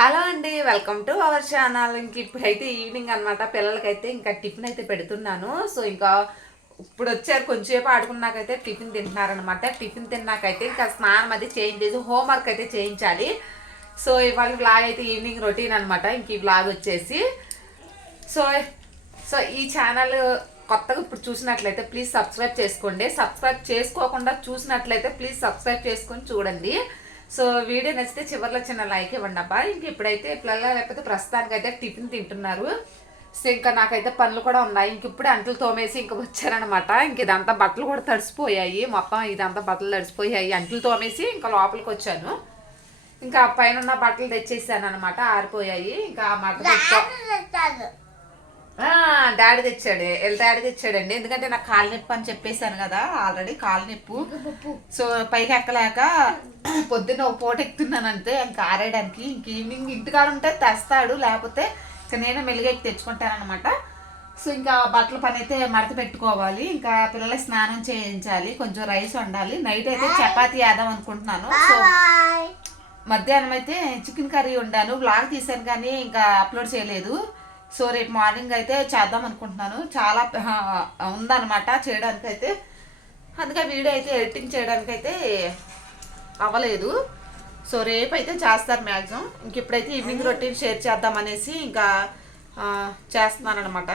Hello అండి welcome to our channel. ఇంక ఇప్పుడైతే ఈవినింగ్ అనమాట పిల్లలకైతే ఇంకా టిఫిన్ అయితే పెడుతున్నాను. సో ఇంకా ఇప్పుడు వచ్చారు కొంచెంసేపు ఆడుకున్నాకైతే టిఫిన్ తింటున్నారనమాట టిఫిన్ తిన్నాకైతే ఇంకా స్నానం అది చేంజ్ చేసి హోంవర్క్ అయితే చేయించాలి. సో ఇవాళ వ్లాగ్ అయితే ఈవినింగ్ రొటీన్ అనమాట ఇంక ఈ వ్లాగ్ వచ్చేసి. సో సో ఈ ఛానల్ కొత్తగా ఇప్పుడు చూసినట్లయితే ప్లీజ్ సబ్స్క్రైబ్ చేసుకోండి. సబ్స్క్రైబ్ చేసుకోకుండా చూసినట్లయితే ప్లీజ్ సబ్స్క్రైబ్ చేసుకొని చూడండి. సో వీడియో నచ్చితే చివరిలో చిన్న లైక్ ఇవ్వండి అబ్బా. ఇంక ఇప్పుడైతే పిల్లలు లేకపోతే ప్రస్తుతానికి అయితే టిఫిన్ తింటున్నారు. సో ఇంకా నాకైతే పనులు కూడా ఉన్నాయి. ఇంక ఇప్పుడే అంట్లు తోమేసి ఇంకా వచ్చారనమాట ఇంక ఇదంతా బట్టలు కూడా తడిసిపోయాయి. మొత్తం ఇదంతా బట్టలు తడిసిపోయాయి. అంట్లు తోమేసి ఇంకా లోపలికి వచ్చాను. ఇంకా పైన ఉన్న బట్టలు తెచ్చేసాను అనమాట ఆరిపోయాయి. ఇంకా ఆ మడత పెట్టుకో డాడీ తెచ్చాడు. డాడీ తెచ్చాడండి. ఎందుకంటే నాకు కాలు నొప్పి అని చెప్పేశాను కదా ఆల్రెడీ కాలు నొప్పు. సో పైకి ఎక్కలేక పొద్దున్న ఒక పూట ఎక్కుతున్నాను అంతే ఇంకా ఆరేయడానికి. ఇంక ఈవినింగ్ ఇంటికాడ ఉంటే తెస్తాడు లేకపోతే ఇంకా నేనే మెల్లిగా ఎక్కి తెచ్చుకుంటానమాట సో ఇంకా బట్టల పని అయితే మడత పెట్టుకోవాలి. ఇంకా పిల్లలకి స్నానం చేయించాలి కొంచెం రైస్ వండాలి. నైట్ అయితే చపాతీ వేద్దాం అనుకుంటున్నాను. సో మధ్యాహ్నం అయితే చికెన్ కర్రీ వండాను. బ్లాగ్ తీసాను కానీ ఇంకా అప్లోడ్ చేయలేదు. సో రేపు మార్నింగ్ అయితే చేద్దాం అనుకుంటున్నాను. చాలా ఉందన్నమాట చేయడానికి అయితే అందుకే వీడియో అయితే ఎడిటింగ్ చేయడానికి అయితే అవ్వలేదు. సో రేపు అయితే చేస్తారు మ్యాక్సిమం ఇంక ఇప్పుడైతే ఈవినింగ్ రొటీన్ షేర్ చేద్దాం అనేసి ఇంకా చేస్తున్నాను అనమాట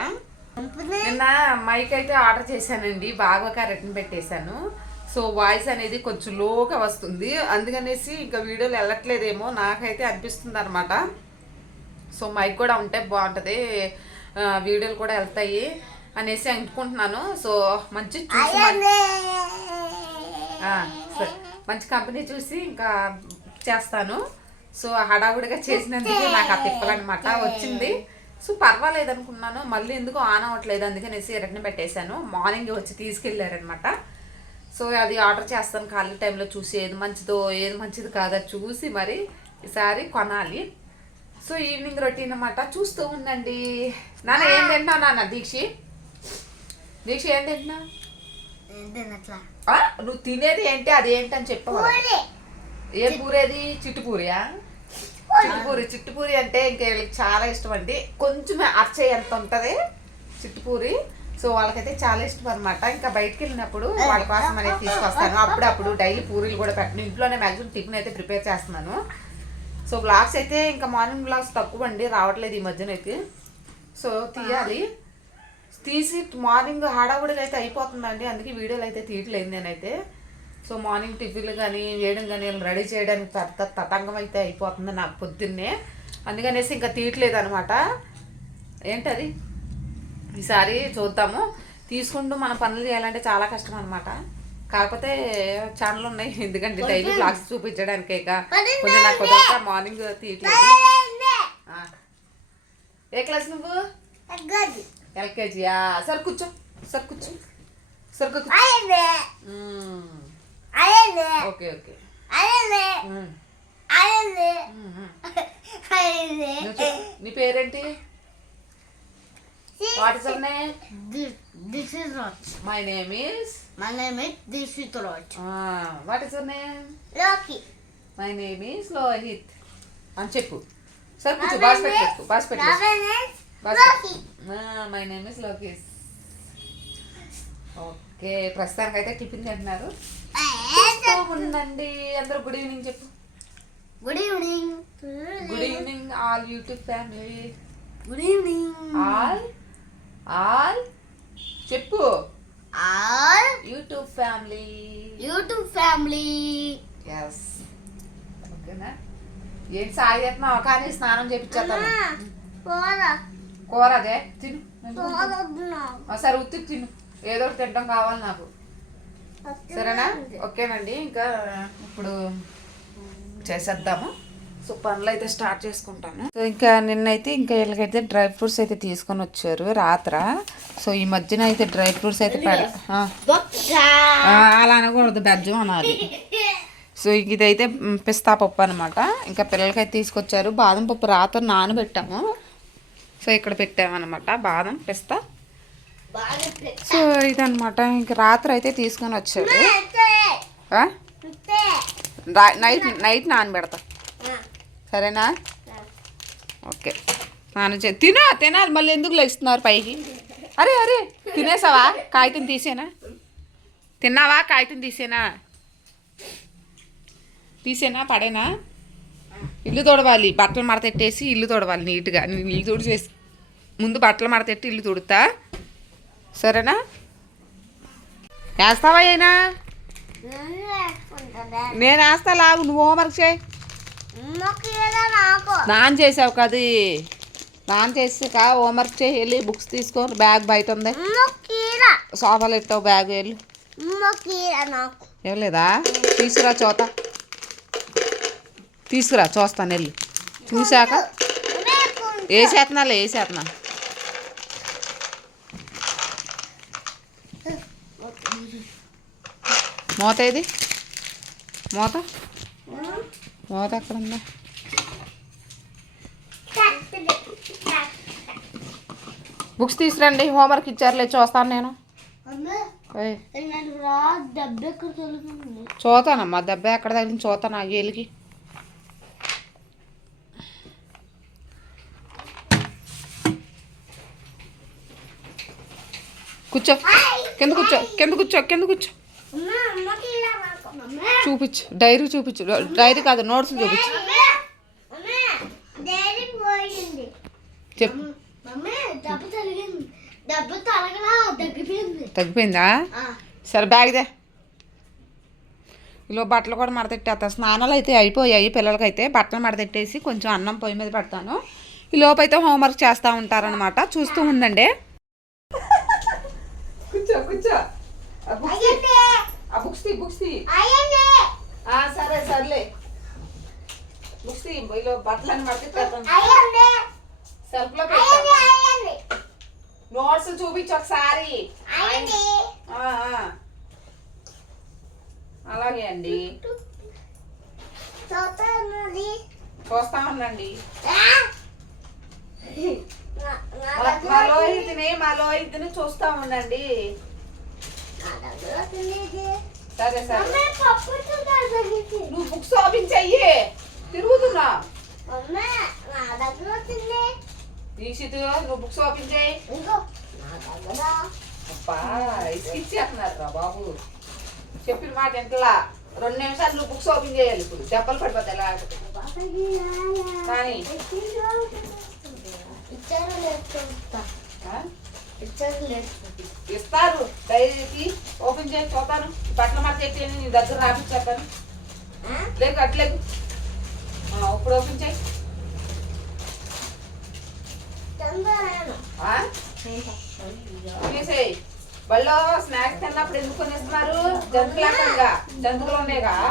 నిన్న మైక్ అయితే ఆర్డర్ చేశానండి. బాగా రిటర్న్ పెట్టేశాను. సో వాయిస్ అనేది కొంచెం లోగా వస్తుంది. అందుకనేసి ఇంకా వీడియోలు వెళ్ళట్లేదేమో నాకైతే అనిపిస్తుంది అనమాట సో మైక్ కూడా ఉంటే బాగుంటుంది. వీడియోలు కూడా వెళ్తాయి అనేసి అనుకుంటున్నాను. సో మంచి చూసి సరే. మంచి కంపెనీ చూసి ఇంకా చేస్తాను. సో హడావుడిగా చేసినందుకు నాకు ఆ తిప్పలనమాట వచ్చింది. సో పర్వాలేదు అనుకున్నాను. మళ్ళీ ఎందుకు ఆన్ అవ్వట్లేదు అందుకనేసి రిటర్న్ పెట్టేశాను. మార్నింగ్ వచ్చి తీసుకెళ్ళారనమాట సో అది ఆర్డర్ చేస్తాను ఖాళీ టైంలో చూసి ఏది మంచిదో ఏది మంచిది కాదో చూసి మరి ఈసారి కొనాలి. సో ఈవినింగ్ రొటీన్ అన్నమాట. చూస్తూ ఉండండి. నాన్న ఏం తింటున్నావు నాన్న దీక్షి? దీక్ష ఏం తింటున్నావు నువ్వు తినేది ఏంటి అది ఏంటి అని చెప్పవాలి ఏ పూరేది? చిట్టుపూరియా? చిట్టుపూరి. చిట్టుపూరి. అంటే ఇంకా వీళ్ళకి చాలా ఇష్టం అండి. కొంచెం అర్చే ఎంత ఉంటుంది? చిట్టుపూరి. సో వాళ్ళకైతే చాలా ఇష్టం అనమాట ఇంకా బయటికి వెళ్ళినప్పుడు వాళ్ళ కోసం అనేది తీసుకొస్తాను. అప్పుడప్పుడు డైలీ పూరీలు కూడా పెట్టను. ఇంట్లోనే మ్యాక్సిమం టిఫిన్ అయితే ప్రిపేర్ చేస్తున్నాను. సో బ్లాగ్స్ అయితే ఇంకా మార్నింగ్ బ్లాగ్స్ తక్కువ అండి రావట్లేదు ఈ మధ్యన అయితే. సో తీయాలి. తీసి మార్నింగ్ హడావుడిగా అయితే అయిపోతుందండి అందుకే వీడియోలు అయితే తీయట్లేదు నేనైతే. సో మార్నింగ్ టిఫిన్లు కానీ వేయడం కానీ రెడీ చేయడానికి పెద్ద తతంగం అయితే అయిపోతుంది నాకు పొద్దున్నే. అందుకనేసి ఇంకా తీయట్లేదు అనమాట ఏంటది? ఈసారి చూద్దాము. తీసుకుంటూ మన పనులు చేయాలంటే చాలా కష్టం అనమాట కాకపోతే ఛానల్ ఉన్నాయి. ఎందుకంటే డైలీ బ్లాగ్స్ చూపించడానికే కొంచెం నాకు కుదరక మార్నింగ్ తీయట్లేదు. ఏ క్లాస్ నువ్వు? ఎల్కేజీయా సరే కూర్చో. సరే కూర్చో. సరే. Okay okay. నీ పేరేంటి? What is name This, this is not. My name is My name is This is Raj. What is name Lucky. My name is Lohith అని చెప్పు సరే కూర్చో బాస్ పెట్టు బాస్ పెట్టు is boss Lucky. My name is Lokesh okay ప్రస్తుతానికి అయితే tiffin తింటున్నారు. ఉండండి. అందరూ గుడ్ ఈవినింగ్ చెప్పు. Good evening. Good evening all YouTube family Good evening. All all చెప్పు. All YouTube family. YouTube family. Yes ఓకేనా? ఏంటి సాయి చేస్తున్నావు? కానీ స్నానం చేపించేస్తాను. కూర అదే తిను. సరే ఉత్తి తిను. ఏదో ఒకటి తినడం కావాలి నాకు. సరేనా? ఓకేనండి. ఇంకా ఇప్పుడు చేసేద్దాము. సో పనులు అయితే స్టార్ట్ చేసుకుంటాను. సో ఇంకా నిన్నైతే ఇంకా వీళ్ళకైతే డ్రై ఫ్రూట్స్ అయితే తీసుకొని వచ్చారు రాత్ర. సో ఈ మధ్యన అయితే డ్రై ఫ్రూట్స్ అయితే పెడ అలా అనకూడదు బెజ్జం అనాలి. సో ఇదైతే పిస్తా పప్పు అనమాట ఇంకా పిల్లలకైతే తీసుకొచ్చారు. బాదం పప్పు రాత్రి నానబెట్టాము. సో ఇక్కడ పెట్టామన్నమాట బాదం పిస్తా. సో ఇదనమాట ఇంకా రాత్రి అయితే తీసుకొని వచ్చాడు ఆ? రా- నైట్ నైట్ నానబెడతా. సరేనా? ఓకే. స్నానం చే తిను తినాలి మళ్ళీ ఎందుకు లేస్తున్నారు పైకి? అరే అరే తినేసావా? కాగితం తీసేనా? తిన్నావా? కాగితం తీసేనా? తీసేనా? పడేనా? ఇల్లు తొడవాలి. బట్టలు మడతెట్టేసి ఇల్లు తొడవాలి నీట్గా. నేను ఇల్లు తుడిచేసి ముందు బట్టలు మడతెట్టి ఇల్లు తుడుతా. సరేనా? వేస్తావా అయినా నేను వేస్తా లాగు నువ్వు హోంవర్క్ చేయి. స్నానం చేసావు కదా స్నానం చేసి కా హోంవర్క్ చేయి వెళ్ళి బుక్స్ తీసుకొని బ్యాగ్ బయట ఉంది సోఫాలు ఎట్టావు బ్యాగ్ వెళ్ళి ఇవ్వలేదా తీసుకురా చూత తీసుకురా చూస్తాను వెళ్ళి చూశాక. వేసేస్తున్నాలే వేసేస్తున్నా మూత ఏది మూత మూత ఎక్కడ ఉందా బుక్స్ తీసురండి హోంవర్క్ ఇచ్చారులే చూస్తాను నేను. చూతానమ్మా దెబ్బ ఎక్కడ తగిలింది చూతాను ఆ ఏలికి. కూర్చో. కింద కూర్చో కింద కూర్చో కింద కూర్చో. చూపించు. డైరీ చూపించు. డైరీ కాదు నోట్స్ చూపించు. అమ్మ డైరీ పోయింది చెప్పు తగ్గిపోయింది? సరే బ్యాగ్ దే. ఇలా బట్టలు కూడా మడతెట్టేస్తా స్నానాలు అయితే అయిపోయాయి పిల్లలకైతే. బట్టలు మడతెట్టేసి కొంచెం అన్నం పొయ్యి మీద పెడతాను. ఈ లోపు అయితే హోంవర్క్ చేస్తూ ఉంటారనమాట చూస్తూ ఉండండి. కూర్చో కూర్చో. బుక్స్ బుక్స్ సరే సర్లే. బుక్స్ తీ ఇలా అయ్యండి. పెట్టాను అయ్యండి నోట్స్ చూపించు ఒకసారి. అలాగే అండి. చూస్తా ఉండండి. మా- లోహితిని మా లోహితిని చూస్తా ఉండండి. సరే సరే. నువ్వు బుక్స్ ఓపెన్ చెయ్యి. తిరుగుతున్నా. దీక్షిత్ నువ్వు బుక్స్ ఓపెన్ చేయి అబ్బా ఇసుకిచ్చేస్తున్నారు రా బాబు. చెప్పిన మాట ఎంతలా? రెండు నిమిషాలు నువ్వు బుక్స్ ఓపెన్ చేయాలి ఇప్పుడు. దెబ్బలు పడిపోతాయి లేకపోతే కానీ ఇస్తారు. డైరీ ఓపెన్ చేసి చూస్తాను. బట్టల చెప్పి నీ దగ్గర రాపించేస్తాను లేదు అట్లేదు ఇప్పుడు ఓపెన్ చేయి? తీసేయ్. బళ్ళో స్నాక్స్ తిన్నప్పుడు ఎందుకు కొనేస్తున్నారు? జంతువులు చూడండి ఆ,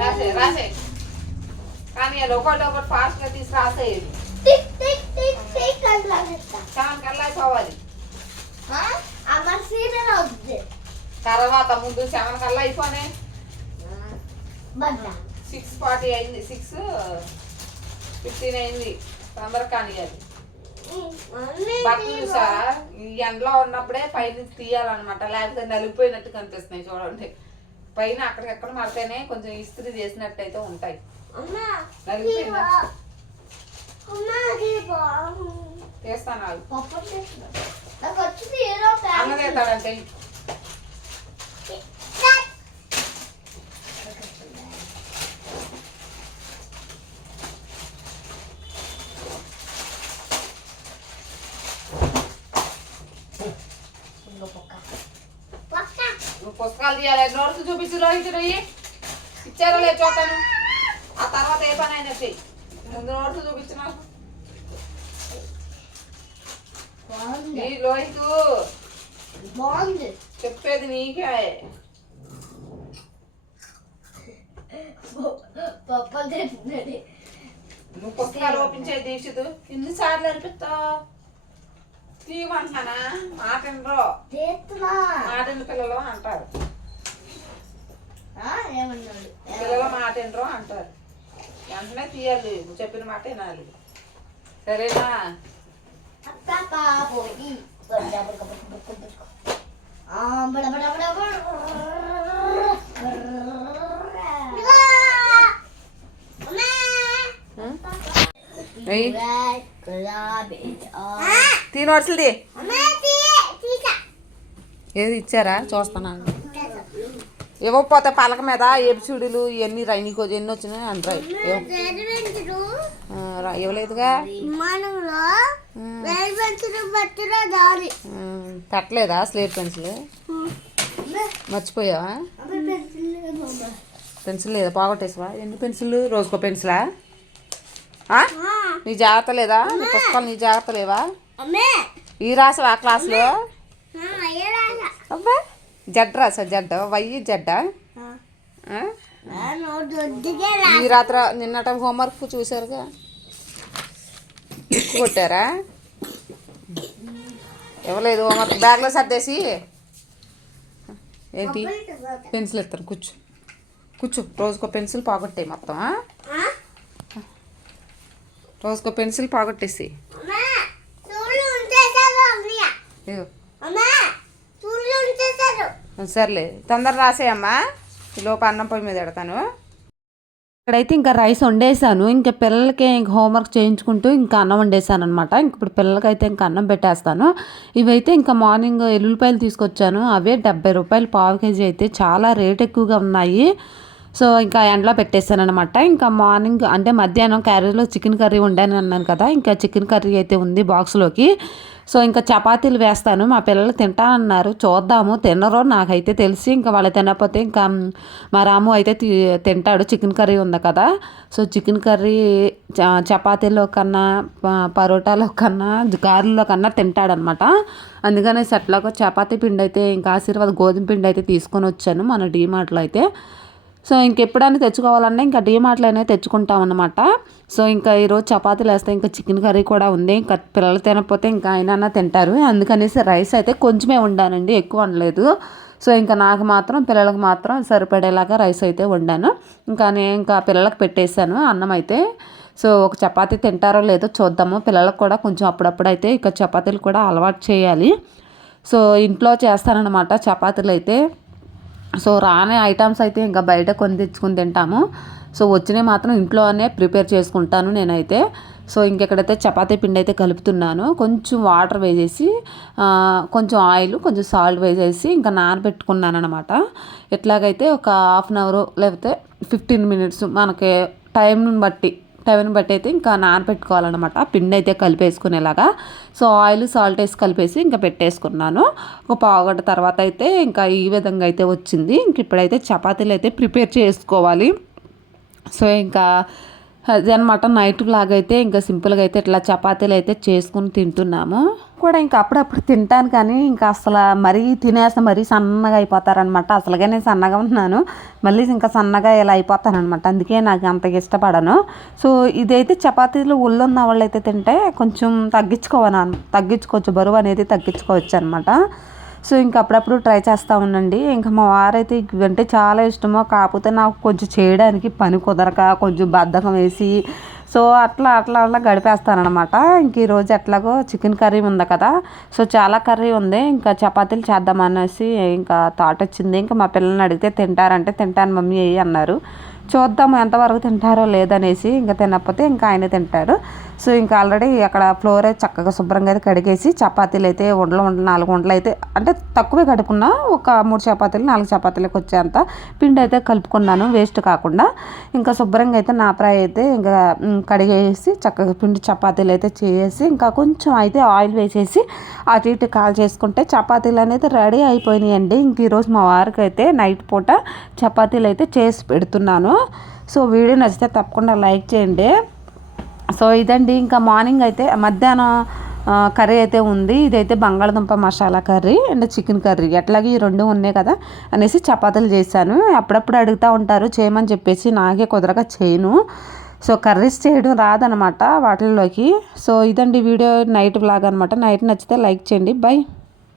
రాసే రాసే కానీ ఒకటి ఒకటి ఫాస్ట్గా తీసి రాసేది అయిపోవాలి తర్వాత ముందు సెవెన్ కల్లా అయిపోనే సిక్స్ ఫార్టీ అయింది. సిక్స్ ఫిఫ్టీన్ అయింది. తొందరగా కానీ అది మమ్మీ బట్టలు చూసారా? ఈ ఎండలో ఉన్నప్పుడే పైన తీయాలన్నమాట. లేకపోతే నలిగిపోయినట్టు కనిపిస్తున్నాయి చూడండి. పైన అక్కడికక్కడ మడితేనే కొంచెం ఇస్త్రీ చేసినట్టయితే ఉంటాయి. నలిగిపోయిందా? చేస్తాను. నాకు వచ్చింది ఏదో అన్నదే తడంటే పుస్తకాలు తీయాలి. నోట్స్ చూపించు రోహిత్ రొయ్యి ఇచ్చారో లేదు చూస్తాను ఆ తర్వాత ఏ పని అయినా చెయ్యి. ముందు నోట్స్ చూపించు నాకు బాగుంది. ఈ లోహిత్. బాగుంది. చెప్పేది నీకే. పప్పు తిన్నది నువ్వు పుస్తకాలు ఓపెన్ చేయి దీక్షిత్. ఎన్నిసార్లు అనిపిస్తావు తీయమంటున్నానా? మాట వినరు. మాట విని పిల్లలు అంటారు. పిల్లల మాట వినరు అంటారు. వెంటనే తీయాలి. నువ్వు చెప్పిన మాట వినాలి. సరేనా? తినవలసింది ఏది ఇచ్చారా? చూస్తాను. ఇవ్వకపోతే పలక మీద ఏపిచుడులు ఇవన్నీ రై నీకు ఎన్ని వచ్చినాయి ఇవ్వలేదుగా. పట్టిన దారి. ఆ, పెట్టలేదా స్లేట్ పెన్సిల్? మర్చిపోయావా? పెన్సిల్ లేదా పోగొట్టేసావా? ఎన్ని పెన్సిల్ రోజుకో పెన్సిలా? నీ జాగ్రత్త లేదా? నీ పుస్తకాలు నీ జాగ్రత్త లేవా? ఈ రాసావా క్లాస్లో? అబ్బా. జడ్ రాసా జడ్ వయ్యి జడ్డ? ఈ రాత్రి నిన్నట హోంవర్క్ చూసారుగా కొట్టారా? ఇవ్వలేదు హోంవర్క్. బ్యాగ్లో సర్దేసి. ఏంటి? పెన్సిల్ ఎత్తాను కూర్చో. కూర్చో రోజుకో పెన్సిల్ పోగొట్టాయి మొత్తం? రోజుకో పెన్సిల్ పోగొట్టేసి. సర్లే. తొందర రాసేయమ్మా. లోపు అన్నం పొయ్యి మీద పెడతాను. ఇక్కడైతే ఇంకా రైస్ వండేసాను. ఇంకా పిల్లలకి ఇంకా హోంవర్క్ చేయించుకుంటూ ఇంకా అన్నం వండేసాను అనమాట ఇంక ఇప్పుడు పిల్లలకైతే ఇంకా అన్నం పెట్టేస్తాను. ఇవైతే ఇంకా మార్నింగ్ ఎల్లుల్లిపాయలు తీసుకొచ్చాను. అవే డెబ్బై రూపాయలు పావు కేజీ అయితే చాలా రేట్ ఎక్కువగా ఉన్నాయి. సో ఇంకా ఎండలో పెట్టేశాను అనమాట ఇంకా మార్నింగ్ అంటే మధ్యాహ్నం క్యారేజ్లో చికెన్ కర్రీ ఉండని అన్నాను కదా ఇంకా చికెన్ కర్రీ అయితే ఉంది బాక్స్లోకి. సో ఇంకా చపాతీలు వేస్తాను మా పిల్లలు తింటానన్నారు. చూద్దాము తినరో నాకైతే తెలిసి ఇంకా వాళ్ళు తినకపోతే ఇంకా మా రాము అయితే తి- తింటాడు చికెన్ కర్రీ ఉంది కదా. సో చికెన్ కర్రీ చ- చపాతీలో కన్నా పరోటాలో కన్నా గారెల్లో కన్నా తింటాడనమాట అందుకనే సెట్లాగా చపాతీ పిండి అయితే ఇంకా ఆశీర్వాద్ గోధుమ పిండి అయితే తీసుకొని వచ్చాను మన డీమార్ట్లో అయితే. సో ఇంకెప్పుడైనా తెచ్చుకోవాలన్నా ఇంకా డీమార్ట్లోనే తెచ్చుకుంటాం అనమాట సో ఇంకా ఈరోజు చపాతీలు వేస్తే ఇంకా చికెన్ కర్రీ కూడా ఉంది. ఇంకా పిల్లలు తినకపోతే ఇంకా ఆయన తింటారు. అందుకనేసి రైస్ అయితే కొంచెమే వండానండి ఎక్కువ వండలేదు. సో ఇంకా నాకు మాత్రం పిల్లలకు మాత్రం సరిపడేలాగా రైస్ అయితే వండాను. ఇంకా నేను ఇంకా పిల్లలకు పెట్టేశాను అన్నం అయితే. సో ఒక చపాతీ తింటారో లేదో చూద్దాము. పిల్లలకు కూడా కొంచెం అప్పుడప్పుడు అయితే ఇక చపాతీలు కూడా అలవాటు చేయాలి. సో ఇంట్లో చేస్తానన్నమాట చపాతీలు అయితే. సో రాని ఐటమ్స్ అయితే ఇంకా బయట కొని తెచ్చుకొని తింటాము. సో వచ్చినవి మాత్రం ఇంట్లోనే ప్రిపేర్ చేసుకుంటాను నేనైతే. సో ఇంకెక్కడైతే చపాతీ పిండి అయితే కలుపుతున్నాను కొంచెం వాటర్ వేసేసి కొంచెం ఆయిల్ కొంచెం సాల్ట్ వేసేసి ఇంకా నానబెట్టుకున్నాను అనమాట ఎట్లాగైతే ఒక హాఫ్ అన్ అవర్ లేకపోతే ఫిఫ్టీన్ మినిట్స్ మనకి టైంను బట్టి టైంని బట్టి అయితే ఇంకా నానబెట్టుకోవాలన్నమాట. పిండి అయితే కలిపేసుకునేలాగా. సో ఆయిల్ సాల్ట్ వేసి కలిపేసి ఇంకా పెట్టేసుకున్నాను. ఒక పావుగంట తర్వాత అయితే ఇంకా ఈ విధంగా అయితే వచ్చింది. ఇంక ఇప్పుడైతే చపాతీలు అయితే ప్రిపేర్ చేసుకోవాలి. సో ఇంకా అదనమాట అనమాట నైట్ లాగా అయితే ఇంకా సింపుల్గా అయితే ఇట్లా చపాతీలు అయితే చేసుకుని తింటున్నాము. కూడా ఇంకా అప్పుడప్పుడు తింటాను కానీ ఇంకా అసలు మరీ తినేస్తే మరీ సన్నగా అయిపోతారనమాట అసలుగా నేను సన్నగా ఉన్నాను మళ్ళీ ఇంకా సన్నగా ఇలా అయిపోతానమాట అందుకే నాకు అంత ఇష్టపడను. సో ఇదైతే చపాతీలు ఒళ్ళు ఉన్న వాళ్ళు అయితే తింటే కొంచెం తగ్గించుకోవాలి తగ్గించుకోవచ్చు. బరువు అనేది తగ్గించుకోవచ్చు అనమాట సో ఇంక అప్పుడప్పుడు ట్రై చేస్తూ ఉండండి. ఇంకా మా వారైతే ఇవంటే చాలా ఇష్టమో. కాకపోతే నాకు కొంచెం చేయడానికి పని కుదరక కొంచెం బద్ధకం వేసి సో అట్లా అట్లా అట్లా గడిపేస్తానమాట ఇంక ఈరోజు ఎట్లాగో చికెన్ కర్రీ ఉంది కదా. సో చాలా కర్రీ ఉంది. ఇంకా చపాతీలు చేద్దామనేసి ఇంకా థాట్ వచ్చింది. ఇంకా మా పిల్లల్ని అడిగితే తింటారంటే తింటాను మమ్మీ అయ్యి అన్నారు. చూద్దాము ఎంతవరకు తింటారో లేదనేసి ఇంకా తినకపోతే ఇంకా ఆయన తింటారు సో ఇంకా ఆల్రెడీ అక్కడ ఫ్లోర్ అయితే చక్కగా శుభ్రంగా అయితే కడిగేసి చపాతీలు అయితే ఉండలు ఉండలు నాలుగు ఉండలు అయితే అంటే తక్కువే కడుకున్నా ఒక మూడు చపాతీలు నాలుగు చపాతీలకు వచ్చేంత పిండి అయితే కలుపుకున్నాను వేస్ట్ కాకుండా. ఇంకా శుభ్రంగా అయితే నా ఫ్రై అయితే ఇంకా కడిగేసి చక్కగా పిండి చపాతీలు అయితే చేసి ఇంకా కొంచెం అయితే ఆయిల్ వేసేసి అటు ఇటు కాల్ చేసుకుంటే చపాతీలు అనేది రెడీ అయిపోయినాయండి. ఇంక ఈరోజు మా వారికి అయితే నైట్ పూట చపాతీలు అయితే చేసి పెడుతున్నాను. సో వీడియో నచ్చితే తప్పకుండా లైక్ చేయండి. సో ఇదండి ఇంకా మార్నింగ్ అయితే మధ్యాహ్నం కర్రీ అయితే ఉంది. ఇదైతే బంగాళదుంప masala curry and chicken curry. ఎట్లాగే ఈ రెండు ఉన్నాయి కదా అనేసి చపాతీలు చేశాను. అప్పుడప్పుడు అడుగుతూ ఉంటారు చేయమని చెప్పేసి నాకే కుదరక చేయను. సో కర్రీస్ చేయడం రాదనమాట వాటిల్లోకి. సో ఇదండి వీడియో నైట్ బ్లాగ్ అనమాట నైట్ నచ్చితే లైక్ చేయండి. బై.